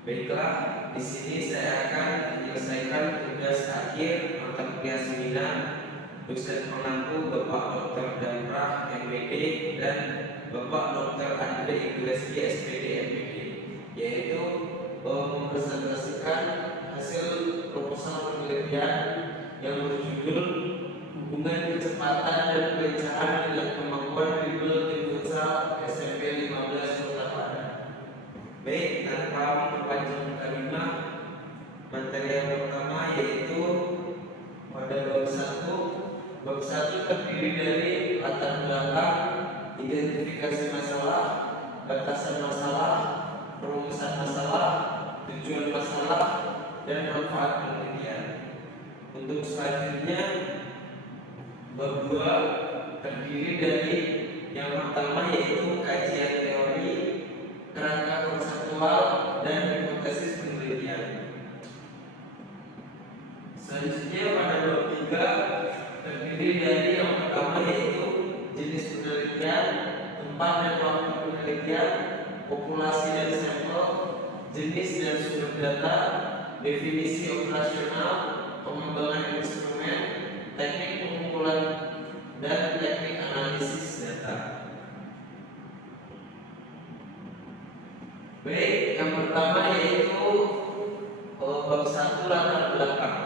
Baiklah, di sini saya akan menyelesaikan tugas akhir mata kuliah seminar dosen pengampu Bapak Dr. Damrah MPD dan Bapak Dr. Andre Igleski SPD MPD, yaitu mempresentasikan hasil proposal penelitian yang berjudul hubungan kecepatan dan kelincahan dengan kemampuan dribble tim futsal SMP 15 Kota Padang. Baik, tanpa memperpanjang kalimat, materi yang pertama yaitu pada bab 1. Bab 1 terdiri dari latar belakang, identifikasi masalah, batasan masalah, perumusan masalah, tujuan masalah, dan manfaat penelitian. Untuk selanjutnya, bab 2 terdiri dari yang pertama yaitu kajian teori, kerangka konseptual, dan hipotesis penelitian. Selanjutnya pada bab 3 terdiri dari yang pertama yaitu jenis penelitian, tempat dan waktu penelitian, populasi dan sampel, jenis dan sumber data, definisi operasional, pengembangan instrumen, teknik pengumpulan, dan teknik analisis data. Baik, yang pertama yaitu bab 1 latar belakang.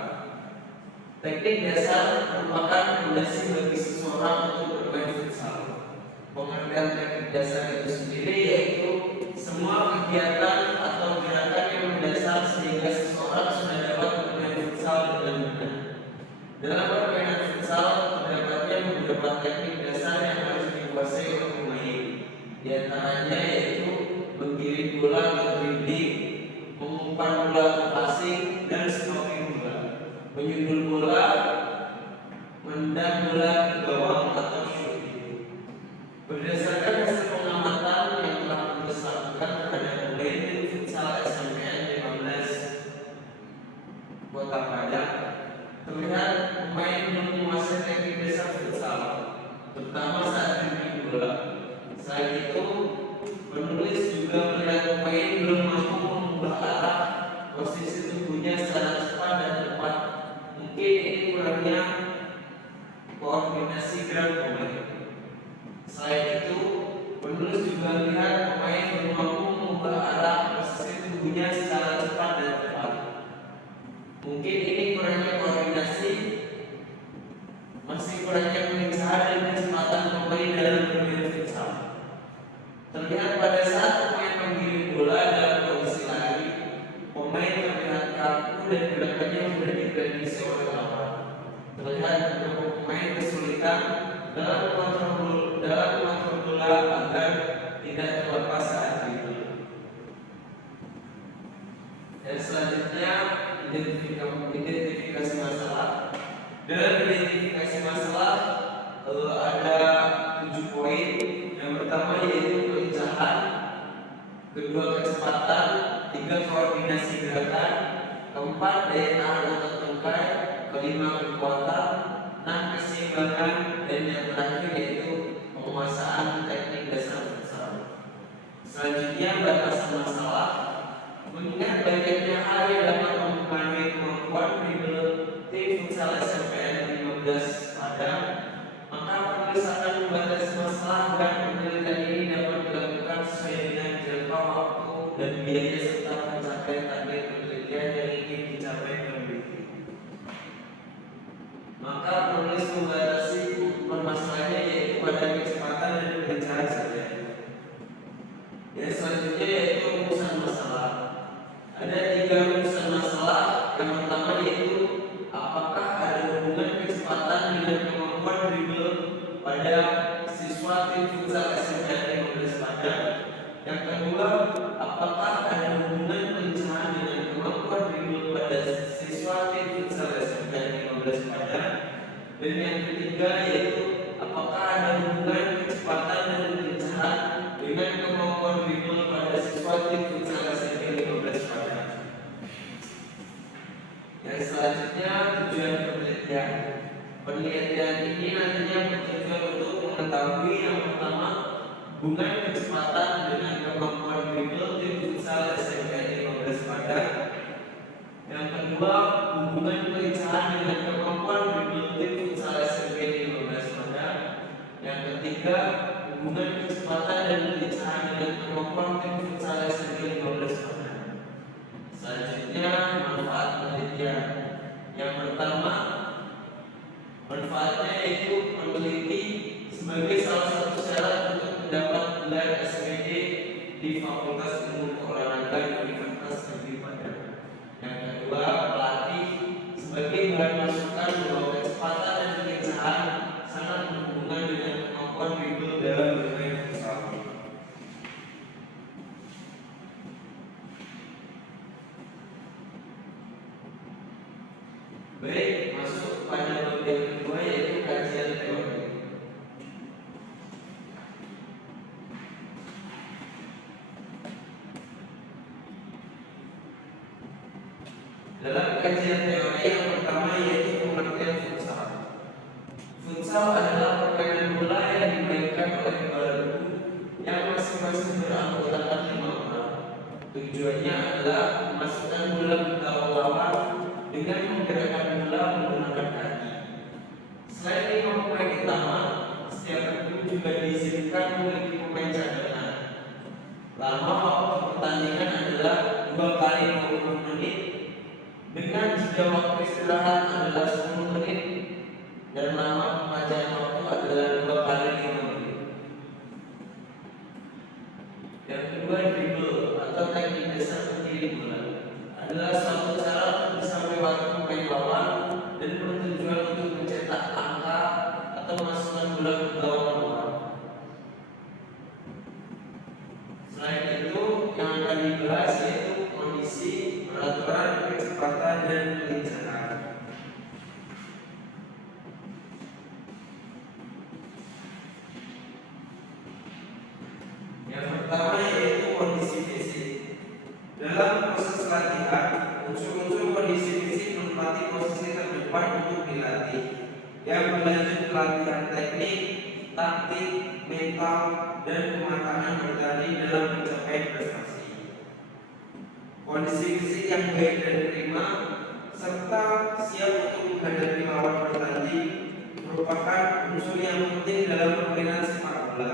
Teknik dasar merupakan fondasi bagi seseorang untuk bermain futsal. Pengertian teknik dasar itu sendiri yaitu semua kegiatan atau gerakan yang mendasar sehingga seseorang sudah dapat bermain futsal dengan benar. Dalam permainan futsal terdapatnya beberapa teknik dasar yang harus dikuasai oleh pemain. Di antaranya yaitu menggiring bola atau dribbling, mengumpan bola atau passing, dan stopping bola, menyundul bola, mendang bola ke gawang atau shooting. Berdasarkan hasil pengamatan yang telah dilakukan terhadap pemain tim futsal SMPN 15 Kota Padang, terlihat pemain belum menguasai teknik dasar futsal, terutama saat dribbling bola. Selain itu, penulis juga melihat pemain belum mampu mengubah arah posisi tubuhnya secara cepat dan tepat. Mungkin ini kurangnya koordinasi gerak pemain. Selain itu, penulis juga melihat pemain belum mampu mengubah arah posisi tubuhnya secara cepat dan tepat. Mungkin ini kurangnya koordinasi, masih kurangnya kelincahan dan kecepatan pemain dalam bermain futsal. Terlihat pada saat pemain menggiring bola dalam kondisi lari, pemain terlihat kaku dan gerakannya mudah diprediksi oleh lawan. Terlihat beberapa pemain kesulitan dalam mengontrol bola agar tidak terlepas saat dribble. Dan selanjutnya identifikasi masalah. Dalam identifikasi masalah ada 7 poin. Yang pertama yaitu kelincahan, kedua kecepatan, 3 koordinasi gerakan, keempat daya tahan otot tungkai, kelima kekuatan, 6 keseimbangan, dan yang terakhir yaitu penguasaan teknik dasar futsal. Selanjutnya batasan masalah. Mengingat banyaknya hal yang dapat mempengaruhi kemampuan dribble tim futsal SMPN 15 Padang, maka penulis akan membatasi masalah agar penelitian ini dapat dilakukan sesuai dengan jangka waktu dan biaya serta pencapaian target penelitian yang ingin dicapai peneliti. Maka penulis membatasi permasalahannya yaitu pada kecepatan dan kelincahan saja. Yang selanjutnya yaitu rumusan masalah. Ada 3 rumusan masalah. Yang pertama yaitu apakah ada hubungan kecepatan dengan kemampuan dribble pada siswa tim futsal SMPN 15 Padang. Yang kedua, apakah ada hubungan kelincahan dengan kemampuan dribble pada siswa tim futsal SMPN 15 Padang. Dan yang ketiga yaitu apakah ada hubungan kecepatan dan kelincahan dengan kemampuan dribble pada siswa tim futsal SMP 15 Padang. Yang selanjutnya tujuan penelitian. Penelitian ini nantinya bertujuan untuk mengetahui yang pertama hubungan kecepatan dengan kemampuan dribble tim futsal SMP 15 Padang. Yang kedua, hubungan perencanaan dengan kemampuan dribble futsal SMB 15 Medan. Yang ketiga, hubungan kecepatan dan perencanaan dengan kemampuan tim futsal SMB 15 Medan. Selanjutnya, manfaat penelitian. Yang pertama, manfaatnya yaitu meneliti sebagai salah satu syarat untuk mendapat gelar SPD di Fakultas Ilmu Olahraga Universitas Negeri Padang. Yang kedua, pelatih sebagai bahan masukan bahwa kecepatan dan kelincahan sangat berhubungan dengan kemampuan dribble dalam bermain futsal. Baik, masuk pada bab yang kedua yaitu kajian teori. Dalam kajian teori yang pertama yaitu pengertian futsal. Futsal adalah permainan bola yang dimainkan oleh baru yang masing-masing beranggotakan 5 orang. Tujuannya adalah memasukkan bola ke gawang lawan dengan menggerakkan bola menggunakan kaki. Selain 5 pemain utama, setiap tim juga diizinkan memiliki pemain cadangan. Lama waktu pertandingan adalah 2 kali 20 menit dengan jeda waktu istirahat adalah 10 menit dan lama pembacaan waktu adalah 2 kali 5 menit. Yang kedua, dribble atau teknik dasar mengirim bola adalah suatu cara untuk bisa melewati pemain lawan dan bertujuan untuk mencetak angka atau masukkan bola ke gawang lawan. Selain itu, yang akan dibahas yaitu kondisi, peraturan, kecepatan, dan kelincahan. Yang pertama yaitu kondisi fisik. Dalam proses latihan, unsur-unsur kondisi fisik menempati posisi terdepan untuk dilatih, yang berlanjut latihan teknik, taktik, mental, dan kematangan bertanding dalam mencapai prestasi. Kondisi fisik yang baik dan prima serta siap untuk menghadapi lawan bertanding merupakan unsur yang penting dalam permainan sepak bola.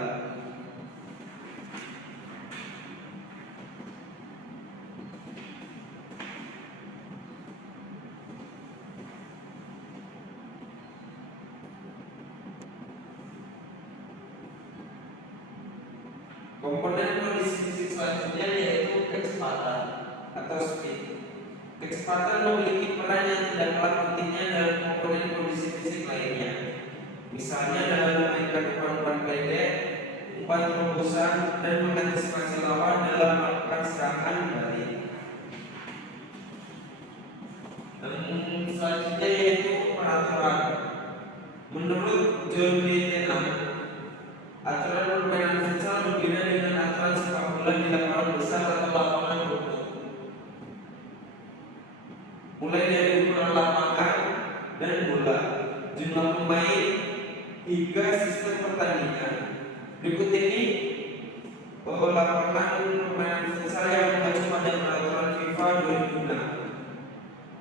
Komponen kondisi fisik selanjutnya yaitu kecepatan atau speed. Kecepatan memiliki peran yang tidak kalah pentingnya dalam komponen kondisi fisik lainnya. Misalnya dalam memainkan umpan pendek, umpan terobosan, dan mengantisipasi lawan dalam melakukan serangan balik. Dan selanjutnya yaitu peraturan. Menurut John B. Tenham, aturan permainan futsal berbeda dengan aturan sepak bola di lapangan besar atau lapangan rumput. Mulai dari ukuran lapangan dan bola, jumlah pemain, hingga sistem pertandingan. Berikut ini lapangan permainan futsal yang mengacu pada peraturan FIFA 2006.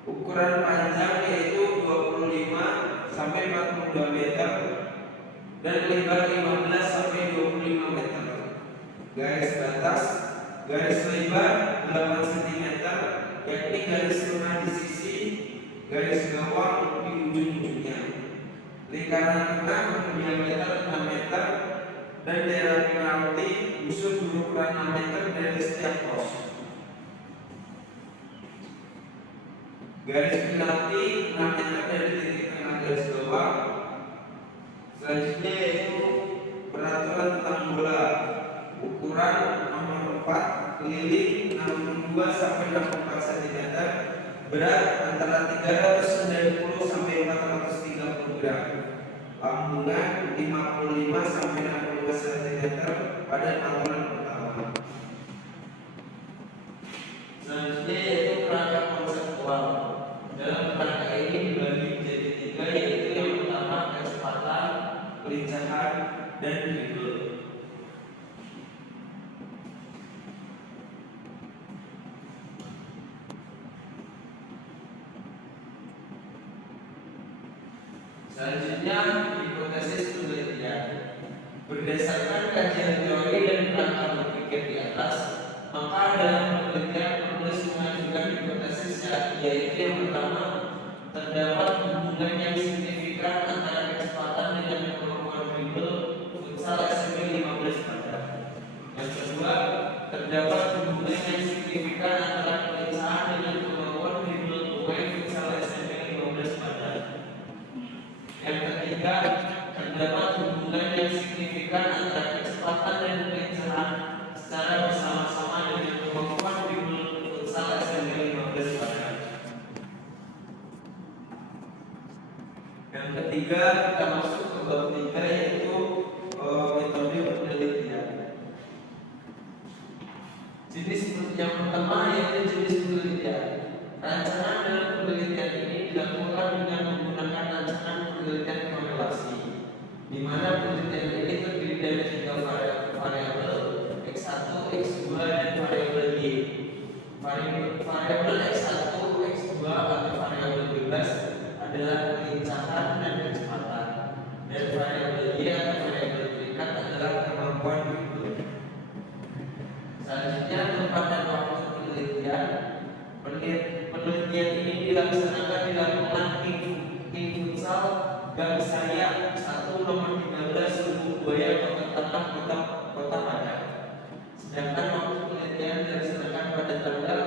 Ukuran panjang yaitu 25 sampai 42 meter dan lebar 15 sampai 25 meter. Garis batas, garis lebar 8 cm, yakni garis tengah di sisi, garis gawang di ujung-ujungnya. Lingkaran tengah berdiameter 6 meter dan daerah penalti busur berukuran 6 meter dari setiap pos. Garis penalti 6 meter dari titik tengah garis gawang. Selanjutnya yaitu peraturan tentang bola. Ukuran nomor 4, keliling 62 sampai 64 cm, berat antara 390 sampai 430 gram. Lambungan 55 sampai 62 cm pada aturan pertama. Selanjutnya yaitu kerangka konseptual. Dalam kerangka ini dibagi menjadi 3, yaitu yang pertama kecepatan, kelincahan, dan dribble. hipotesis penelitian. Berdasarkan kajian teori dan kerangka berpikir di atas, maka dalam penelitian penulis mengajukan hipotesis yaitu yang pertama, terdapat hubungan yang signifikan antara kecepatan dengan kemampuan dribble futsal SMP 15 pada. Yang kedua, terdapat hubungan yang signifikan antara kelincahan dengan kemampuan dribble pemain futsal SMP 15 pada. Yang ketiga, terdapat hubungan yang signifikan antara kecepatan dan kelincahan secara bersama-sama dengan kemampuan dribble futsal SMP 15 pada. Yang ketiga, kita masuk ke bab 3 yaitu metode penelitian. Jenis yang pertama yaitu jenis penelitian. Rancangan dalam penelitian ini dilakukan dengan menggunakan rancangan penelitian korelasi, di mana penelitian ini terdiri dari 3 variabel X1, X2, dan variabel Y. Variabel X1, X2 atau variabel bebas adalah kelincahan dan kecepatan, dan variabel Y atau variabel terikat adalah kemampuan dribble. Selanjutnya, tempat dan waktu penelitian. Penelitian ini dilaksanakan di lapangan tim futsal Gang Saya 1 nomor 13 Lubuk Buaya Kota Tengah Kota Padang. Sedangkan waktu penelitian dilaksanakan pada tanggal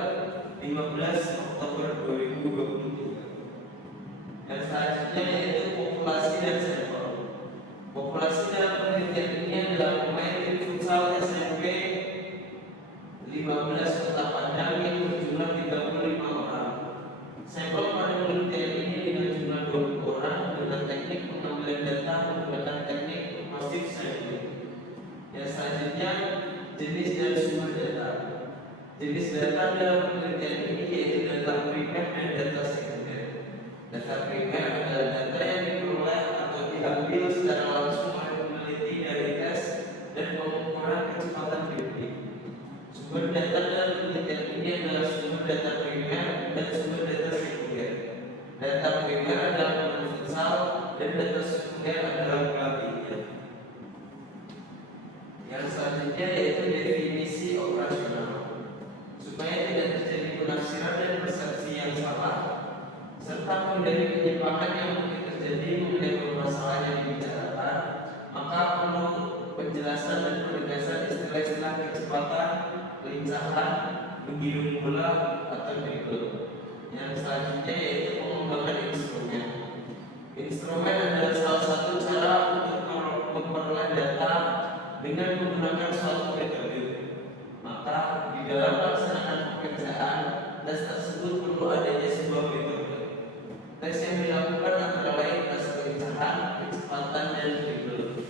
15 Oktober 2023. Dan selanjutnya yaitu populasi dan sampel. Populasi dalam penelitian ini adalah pemain tim futsal SMP 15 Kota Padang yang berjumlah 35 orang. Sampel pada penelitian ini dengan jumlah 20 orang dengan teknik pengambilan data menggunakan teknik massive sampling. Yang selanjutnya, jenis dan sumber data. Jenis data dalam penelitian ini yaitu data primer dan data sekunder. Data primer adalah data yang diperoleh atau diambil secara langsung oleh peneliti dari tes dan pengukuran kecepatan dribbling. Sumber data dalam penelitian ini adalah sumber data primer dan sumber data sekunder. Data primer adalah pemain futsal dan data sekunder adalah pelatihnya. Yang selanjutnya yaitu definisi operasional. Supaya tidak terjadi penafsiran dan persepsi yang salah, serta menghindari penyimpangan yang mungkin terjadi mengenai permasalahan yang dibicarakan, maka perlu penjelasan dan penegasan istilah-istilah kecepatan, kelincahan, menggiring bola atau dribble. Yang selanjutnya yaitu pengembangan instrumen. Instrumen adalah salah satu cara untuk memperoleh data dengan menggunakan suatu metode. Maka di dalam melaksanakan pekerjaan, tes tersebut perlu adanya sebuah metode. Tes yang dilakukan antara lain tes kelincahan, kecepatan, dan dribble.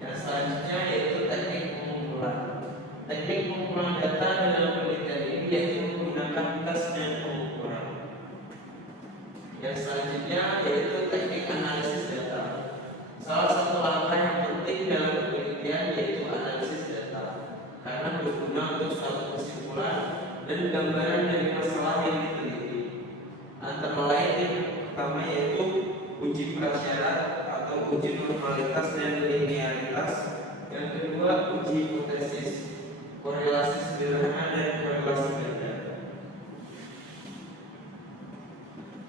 Yang selanjutnya yaitu teknik pengumpulan. Teknik pengumpulan data dalam penelitian ini yaitu menggunakan tes dan pengukuran. Yang selanjutnya yaitu teknik analisis data. Salah satu langkah yang penting dalam penelitian yaitu analisis data, karena berguna untuk suatu kesimpulan dan gambaran dari masalah yang diteliti. Antara lain yang pertama yaitu uji prasyarat atau uji normalitas dan linearitas. Yang kedua uji hipotesis, korelasi sederhana dan korelasi ganda.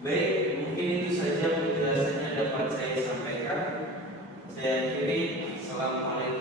Baik, mungkin itu saja penjelasannya dapat saya sampaikan. Saya akhiri. Assalamualaikum.